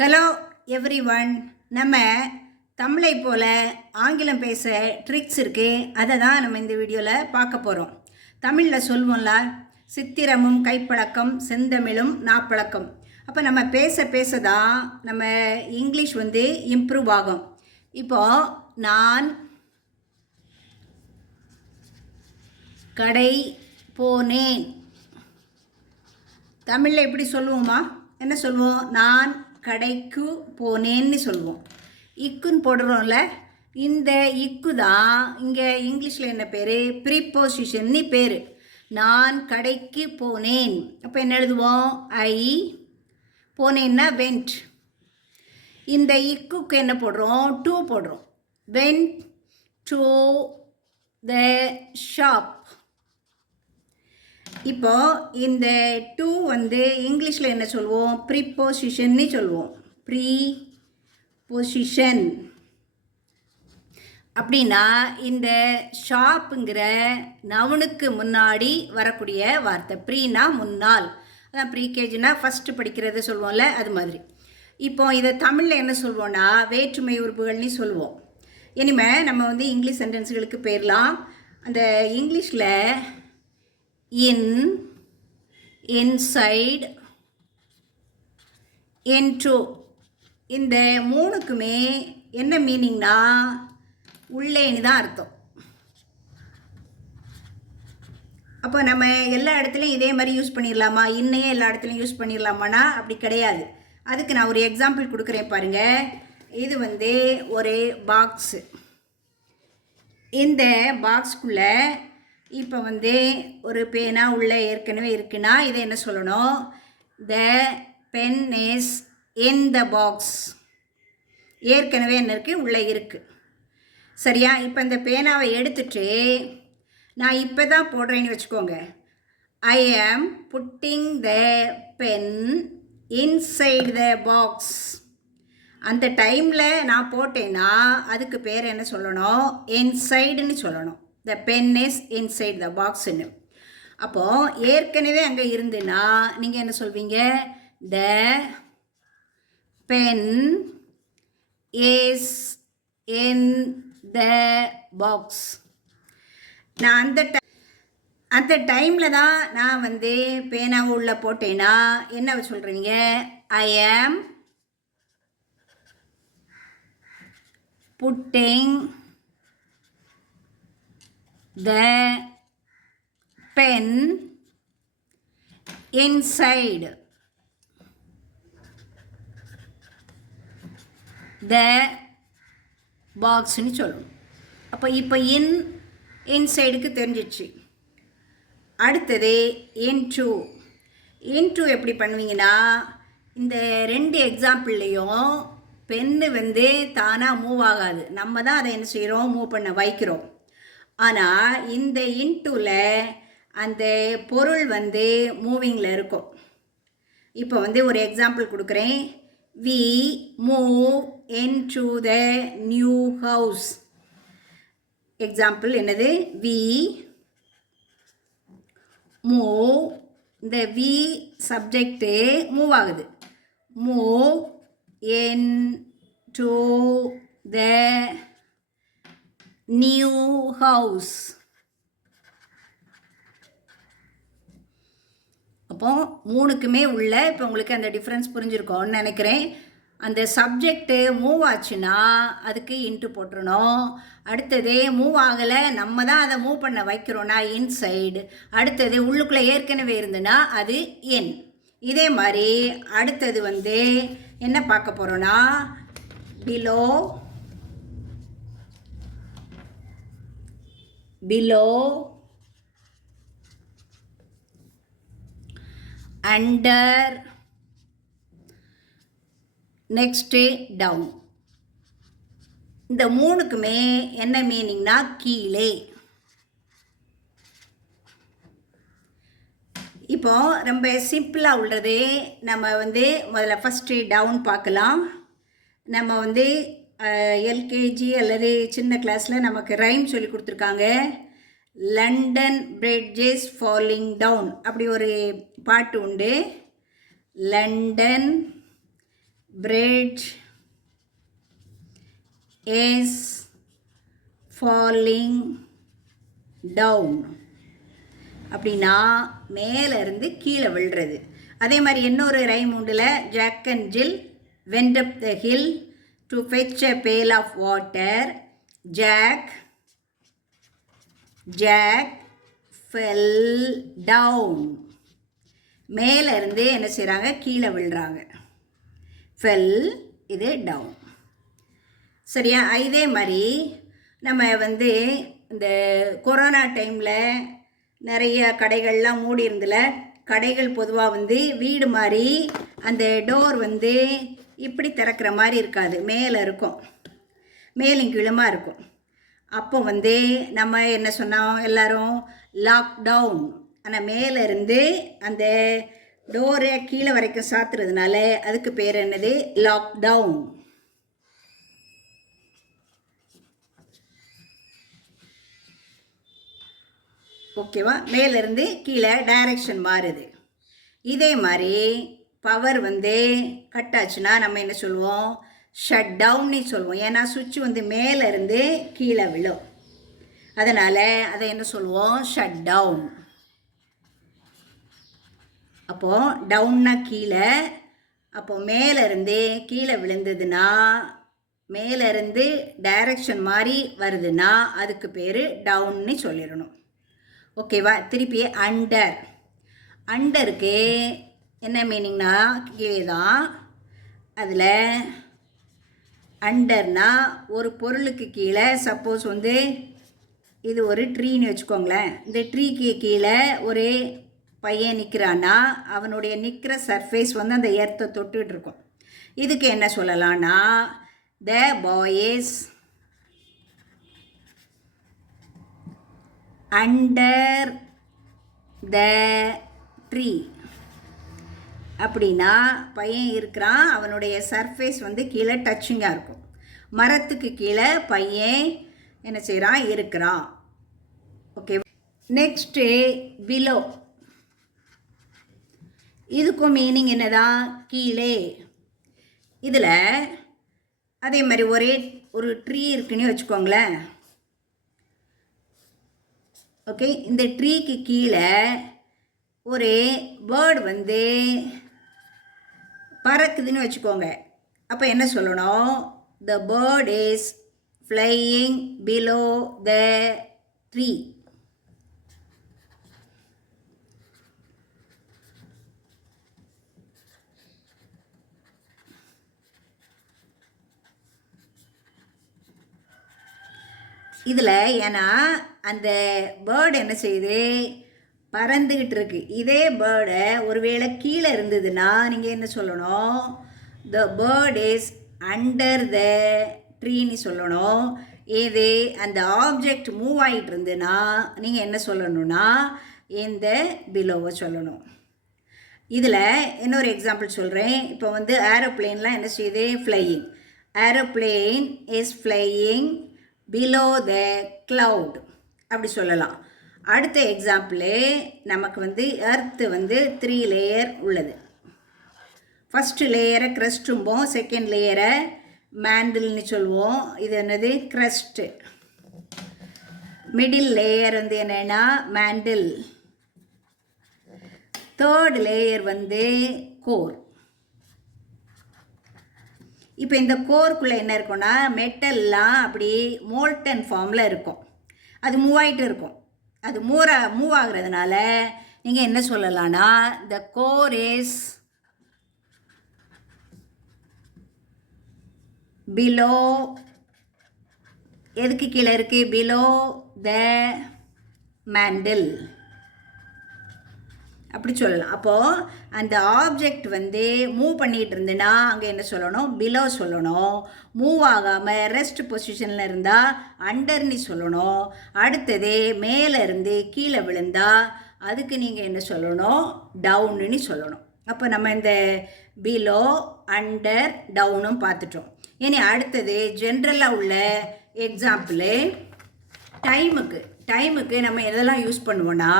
Hello every one. நம்ம தமிழை போல் ஆங்கிலம் பேச ட்ரிக்ஸ் இருக்குது. அதை தான் நம்ம இந்த வீடியோவில் பார்க்க போகிறோம். தமிழில் சொல்வோம்ல, சித்திரமும் கைப்பழக்கம் செந்தமிழும் நாப்பழக்கம். அப்போ நம்ம பேச தான் நம்ம இங்கிலீஷ் இம்ப்ரூவ் ஆகும். இப்போது நான் கடை போனேன். தமிழில் எப்படி சொல்லுவோமா? என்ன சொல்லுவோம்? நான் கடைக்கு போனேன்னு சொல்லுவோம். இக்குன்னு போடுறோம்ல, இந்த இக்கு தான் இங்கே இங்கிலீஷில் என்ன பேர்? ப்ரீபோசிஷன்னு பேர். நான் கடைக்கு போனேன். அப்போ என்ன எழுதுவோம்? ஐ. போனேன்னா வென்ட். இந்த இக்குக்கு என்ன போடுறோம்? டூ போடுறோம். Went to the shop. இப்போ இந்த டூ இங்கிலீஷில் என்ன சொல்லுவோம்? ப்ரீபோசிஷன்னு சொல்லுவோம். ப்ரீபொசிஷன். அப்படின்னா இந்த ஷாப்புங்கிற நவுனுக்கு முன்னாடி வரக்கூடிய வார்த்தை. ப்ரீனா முன்னால், அதான் ப்ரீகேஜினா ஃபஸ்ட்டு படிக்கிறது சொல்லுவோம்ல, அது மாதிரி. இப்போ இதை தமிழில் என்ன சொல்வோம்னா வேற்றுமை உறுப்புகள்னு சொல்லுவோம். இனிமேல் நம்ம இங்கிலீஷ் சென்டென்ஸுகளுக்கு போயிடலாம். அந்த இங்கிலீஷில் இன்சைட், இன்டு, இந்த மூணுக்குமே என்ன மீனிங்னா உள்ளேன்னு தான் அர்த்தம். அப்போ நம்ம எல்லா இடத்துலையும் இதே மாதிரி யூஸ் பண்ணிடலாமா? இன்னையே எல்லா இடத்துலையும் யூஸ் பண்ணிடலாமானா அப்படி கிடையாது. அதுக்கு நான் ஒரு எக்ஸாம்பிள் கொடுக்குறேன் பாருங்கள். இது ஒரு பாக்ஸு. இந்த பாக்ஸ்குள்ளே இப்போ ஒரு பேனா உள்ளே ஏற்கனவே இருக்குன்னா இதை என்ன சொல்லணும்? The pen is in the box. ஏற்கனவே என்ன இருக்குது? உள்ளே இருக்குது. சரியா? இப்போ இந்த பேனாவை எடுத்துட்டு நான் இப்போ தான் போடுறேன்னு வச்சுக்கோங்க. I am putting the pen inside the box. அந்த டைமில் நான் போட்டேன்னா அதுக்கு பேர் என்ன சொல்லணும்? இன்சைடுன்னு சொல்லணும். The pen is inside the பாக்ஸ்ன்னு. அப்போது ஏற்கனவே அங்கே இருந்துன்னா நீங்கள் என்ன சொல்வீங்க? The pen is in the box. நான் அந்த டைமில் தான் நான் பேனாவை உள்ளே போட்டேன்னா என்ன சொல்கிறீங்க? ஐ am pudding the pen inside the boxன்னு சொல்லணும். அப்போ இப்போ இன்சைடுக்கு தெரிஞ்சிச்சு. அடுத்தது இன்டு எப்படி பண்ணுவீங்கன்னா, இந்த ரெண்டு எக்ஸாம்பிள்லேயும் பென்னு தானாக மூவ் ஆகாது. நம்ம தான் அதை என்ன செய்கிறோம்? மூவ் பண்ண வைக்கிறோம். ஆனால் இந்த இன்டூவில் அந்த பொருள் மூவிங்கில் இருக்கும். இப்போ ஒரு எக்ஸாம்பிள் கொடுக்குறேன். We move into the new house. Example என்னது? We move. இந்த வி சப்ஜெக்டு மூவ் ஆகுது. Move into the new house. அப்போ மூணுக்குமே உள்ள இப்போ உங்களுக்கு அந்த டிஃப்ரென்ஸ் புரிஞ்சிருக்கோன்னு நினைக்கிறேன். அந்த சப்ஜெக்டு மூவ் ஆச்சுன்னா அதுக்கு இன்ட்டு போட்டுருணும். அடுத்தது மூவ் ஆகலை, நம்ம தான் அதை மூவ் பண்ண வைக்கிறோன்னா இன்சைடு. அடுத்தது உள்ளுக்குள்ளே ஏற்கனவே இருந்துன்னா அது என். இதே மாதிரி அடுத்தது என்ன பார்க்க போகிறோன்னா below, under, next down. இந்த மூணுக்குமே என்ன மீனிங்னா கீழே. இப்போ ரொம்ப சிம்பிளாக உள்ளது. நம்ம முதல்ல ஃபஸ்ட்டு டவுன் பார்க்கலாம். நம்ம எல்கேஜி அல்லது சின்ன கிளாஸில் நமக்கு ரைம் சொல்லி கொடுத்துருக்காங்க. London bridge is falling down அப்படி ஒரு பாட்டு உண்டு. London bread is falling down. அப்படின்னா மேலேருந்து கீழே விழுறது. அதே மாதிரி இன்னொரு ரைம் உண்டில், Jack and Jill went up the hill to fetch a pail of water. Jack fell down. மேலேருந்து என்ன செய்கிறாங்க, கீழே விழுறாங்க. ஃபெல், இது டவுன். சரியா? இதே மாதிரி நம்ம இந்த கொரோனா டைமில் நிறைய கடைகள்லாம் மூடி இருந்ததில்ல. கடைகள் பொதுவாக வீடு மாதிரி அந்த டோர் இப்படி திறக்கிற மாதிரி இருக்காது, மேலே இருக்கும், மேலும் கீழுமா இருக்கும். அப்போ நம்ம என்ன சொன்னோம் எல்லோரும், லாக்டவுன். ஆனால் மேலேருந்து அந்த டோரை கீழே வரைக்கும் சாத்துறதுனால அதுக்கு பேர் என்னது, லாக்டவுன். ஓகேவா? மேலேருந்து கீழே டைரக்ஷன் மாறுது. இதே மாதிரி பவர் கட் ஆச்சுன்னா நம்ம என்ன சொல்லுவோம், ஷட் டவுன்னு சொல்லுவோம். ஏன்னா சுவிட்ச் மேலேருந்து கீழே விழும், அதனால் அதை என்ன சொல்லுவோம், ஷட் டவுன். அப்போது டவுன்னா கீழே, அப்போது மேலேருந்து கீழே விழுந்ததுன்னா, மேலேருந்து டைரக்ஷன் மாதிரி வருதுன்னா அதுக்கு பேர் டவுன்னு சொல்லிடணும். ஓகேவா? திருப்பி அண்டர். அண்டருக்கு என்ன மீனிங்னா கீழே தான். அதில் அண்டர்னா ஒரு பொருளுக்கு கீழே, சப்போஸ் இது ஒரு ட்ரீன்னு வச்சுக்கோங்களேன். இந்த ட்ரீக்கு கீழே ஒரு பையன் நிற்கிறான்னா அவனுடைய நிற்கிற சர்ஃபேஸ் அந்த எர்த்தை தொட்டுட்டு இருக்கும். இதுக்கு என்ன சொல்லலாம்னா, the boy is under the tree. அப்படின்னா பையன் இருக்கிறான், அவனுடைய சர்ஃபேஸ் கீழே டச்சிங்காக இருக்கும். மரத்துக்கு கீழே பையன் என்ன செய்கிறான், இருக்கிறான். ஓகே. Next below. இதுக்கும் மீனிங் என்னதான், கீழே. இதில் அதே மாதிரி ஒரு ட்ரீ இருக்குன்னு வச்சுக்கோங்களேன். ஓகே. இந்த ட்ரீக்கு கீழே ஒரு பேர்டு பறக்குதுன்னு வச்சுக்கோங்க. அப்போ என்ன சொல்லணும், the bird is flying below the tree. இதில் ஏன்னா அந்த பேர்டு என்ன செய்யுது, பறந்துக்கிட்டு இருக்கு. இதே பேர்டை ஒருவேளை கீழே இருந்ததுன்னா நீங்கள் என்ன சொல்லணும், the bird is under the ட்ரீன்னு சொல்லணும். இது அந்த ஆப்ஜெக்ட் மூவ் ஆகிட்டு இருந்துன்னா நீங்கள் என்ன சொல்லணும்னா, இந்த பிலோவை சொல்லணும். இதில் இன்னொரு எக்ஸாம்பிள் சொல்கிறேன். இப்போ ஏரோப்ளேன்லாம் என்ன செய்யுது, flying. Aeroplane is flying below the cloud அப்படி சொல்லலாம். அடுத்த எக்ஸாம்பிளு நமக்கு எர்த்து 3 லேயர் உள்ளது. ஃபஸ்ட்டு லேயரை க்ரஸ்ட்டும்போம், செகண்ட் லேயரை மேண்டில்னு சொல்லுவோம். இது என்னது, க்ரஸ்ட்டு. மிடில் லேயர் என்னென்னா மேண்டில். Third layer core. இப்போ இந்த கோருக்குள்ளே என்ன இருக்கும்னா, மெட்டல்லாம் அப்படி மோல்டன் ஃபார்மில் இருக்கும், அது மூவ் ஆகிட்டு இருக்கும். அது மூவ் ஆகுறதுனால நீங்கள் என்ன சொல்லலாம்னா, த கோர் இஸ் பிலோ, எதுக்கு கீழே இருக்குது, பிலோ த மேண்டில் அப்படி சொல்லலாம். அப்போது அந்த ஆப்ஜெக்ட் மூவ் பண்ணிகிட்டு இருந்துன்னா அங்கே என்ன சொல்லணும், பிலோ சொல்லணும். மூவ் ஆகாமல் ரெஸ்ட் பொசிஷனில் இருந்தால் அண்டர்னு சொல்லணும். அடுத்தது மேலே இருந்து கீழே விழுந்தால் அதுக்கு நீங்கள் என்ன சொல்லணும், டவுன்னு சொல்லணும். அப்போ நம்ம இந்த பிலோ, அண்டர், டவுனும் பார்த்துட்டோம். இனி அடுத்தது ஜென்ரலாக உள்ள எக்ஸாம்பிளு டைமுக்கு நம்ம எதெல்லாம் யூஸ் பண்ணுவோன்னா,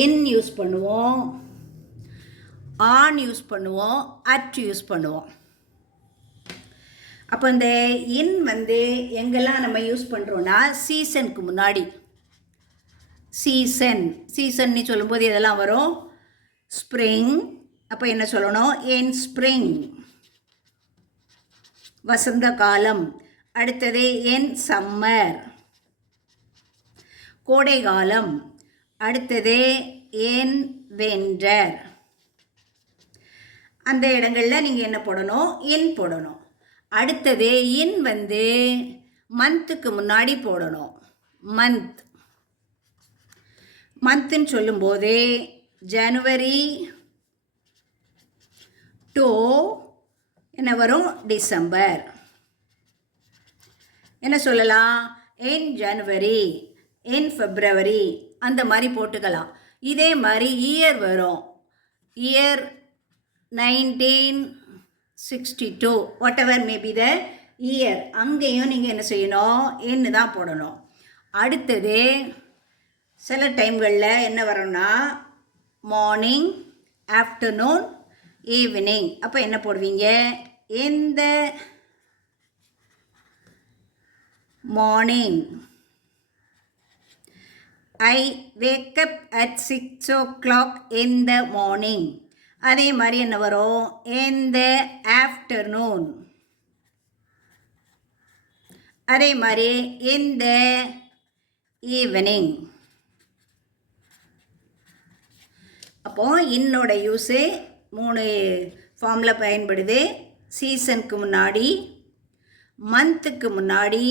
என் யூஸ் பண்ணுவோம், ஆன் யூஸ் பண்ணுவோம், அட் யூஸ் பண்ணுவோம். அப்போ இந்த இன் வந்து எங்கெல்லாம் நம்ம யூஸ் பண்ணுறோன்னா சீசனுக்கு முன்னாடி. சீசன்னு சொல்லும்போது இதெல்லாம் வரும். ஸ்ப்ரிங், அப்போ என்ன சொல்லணும்? இன் ஸ்ப்ரிங், வசந்த காலம். அடுத்தது இன் சம்மர், கோடை காலம். அடுத்தது இன் வின்டர். அந்த இடங்களில் நீங்கள் என்ன போடணும்? இன் போடணும். அடுத்தது இன் வந்து மந்த்துக்கு முன்னாடி போடணும். மந்த்துன்னு சொல்லும்போது ஜனவரி டு என்ன வரும்? டிசம்பர். என்ன சொல்லலாம்? இன் ஜனவரி, இன் ஃபெப்ரவரி, அந்த மாதிரி போட்டுக்கலாம். இதே மாதிரி இயர் வரும். Year 1962, what ever may be the year. அங்கேயும் நீங்கள் என்ன செய்யணும்? இன்னு தான் போடணும். அடுத்தது சில டைம்களில் என்ன வரும்னா மார்னிங், ஆஃப்டர்நூன், ஈவினிங். அப்போ என்ன போடுவீங்க? இந்த morning I wake up at 6 o'clock in the morning. அதே மாதிரி என்ன வரும்? in the afternoon. அதே மாதிரி in the evening. அப்போது இன்னோட யூஸு 3 ஃபார்மில் பயன்படுது. சீசனுக்கு முன்னாடி, மந்த்துக்கு முன்னாடி,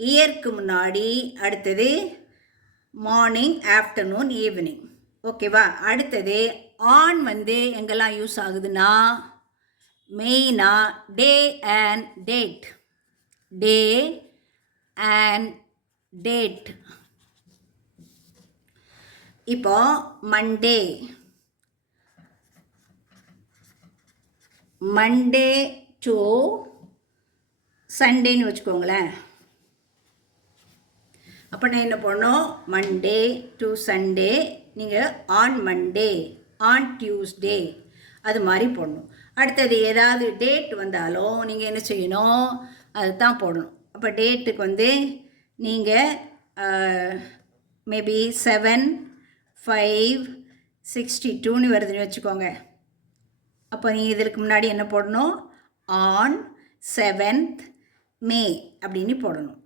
இயருக்கு முன்னாடி, அடுத்தது மார்னிங், ஆஃப்டர்நூன், ஈவினிங். ஓகேவா? அடுத்தது ஆன் வந்து எங்கெல்லாம் யூஸ் ஆகுதுன்னா மெயினாக day and date. Day and date. இப்போ மண்டே டு சண்டேன்னு வச்சுக்கோங்களேன். அப்போ நான் என்ன பண்ணணும்? Monday to Sunday. நீங்கள் ஆன் மண்டே, ஆன் டியூஸ்டே, அது மாதிரி போடணும். அடுத்தது ஏதாவது டேட் வந்தாலும் நீங்கள் என்ன செய்யணும்? அது தான் போடணும். அப்போ டேட்டுக்கு வந்து நீங்கள் மேபி 7/5/62ன்னு வருதுன்னு வச்சுக்கோங்க. அப்போ நீங்கள் இதற்கு முன்னாடி என்ன போடணும்? ஆன் 7th May அப்படின்னு போடணும்.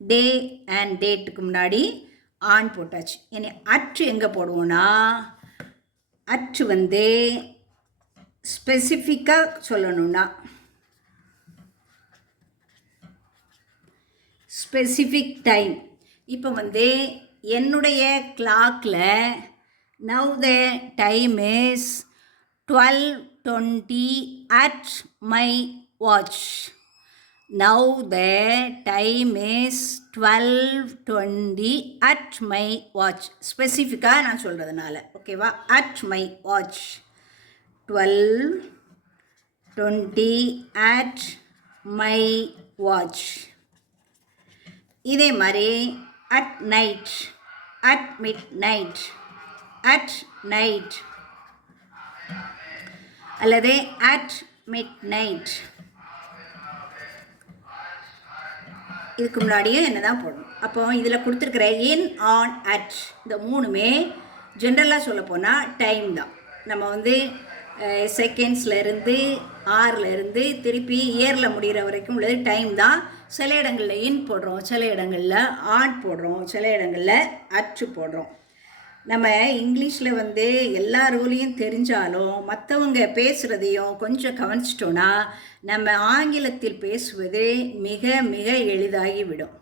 டே அண்ட் டேட்டுக்கு முன்னாடி ஆன் போட்டாச்சு. இனி அற்று எங்கே போடுவோன்னா, அற்று வந்து ஸ்பெசிஃபிக்காக சொல்லணும்னா ஸ்பெசிஃபிக் டைம். இப்போ வந்து என்னுடைய கிளாக்கில் now the time is 12:20 at my watch. Now the time is 12:20 at my watch. ஸ்பெசிஃபிக்காக நான் சொல்கிறதுனால, ஓகேவா? at my watch 12:20 at my watch. இதே மாதிரி at night, at midnight, at night அல்லது at midnight. இதுக்கு முன்னாடியே என்ன தான் போடணும். அப்போ இதில் கொடுத்துருக்குற இன், ஆன், அட் இந்த மூணுமே ஜென்ரலாக சொல்ல போனால் டைம் தான். நம்ம வந்து செகண்ட்ஸ்லேருந்து ஆறிலேருந்து திருப்பி இயரில் முடிகிற வரைக்கும் உள்ளது டைம் தான். சில இடங்களில் இன் போடுறோம், சில இடங்களில் ஆன் போடுறோம், சில இடங்களில் அச்சு போடுறோம். நம்ம இங்கிலீஷில் வந்து எல்லா ரூலையும் தெரிஞ்சாலும் மற்றவங்க பேசுகிறதையும் கொஞ்சம் கவனிச்சிட்டோன்னா நம்ம ஆங்கிலத்தில் பேசுவது மிக மிக எளிதாகிவிடும்.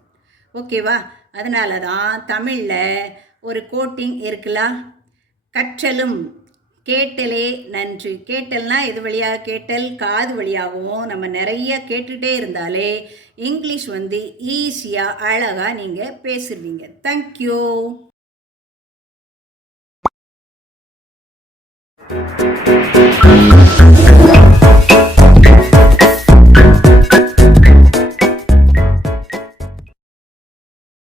ஓகேவா? அதனால தான் தமிழில் ஒரு கோட்டிங் இருக்குல்ல, கற்றலும் கேட்டலே நன்று. கேட்டல்னால் எது வழியாக? கேட்டல் காது வழியாகவும் நம்ம நிறைய கேட்டுகிட்டே இருந்தாலே இங்கிலீஷ் வந்து ஈஸியாக அழகாக நீங்கள் பேசுவீங்க. தேங்க்யூ.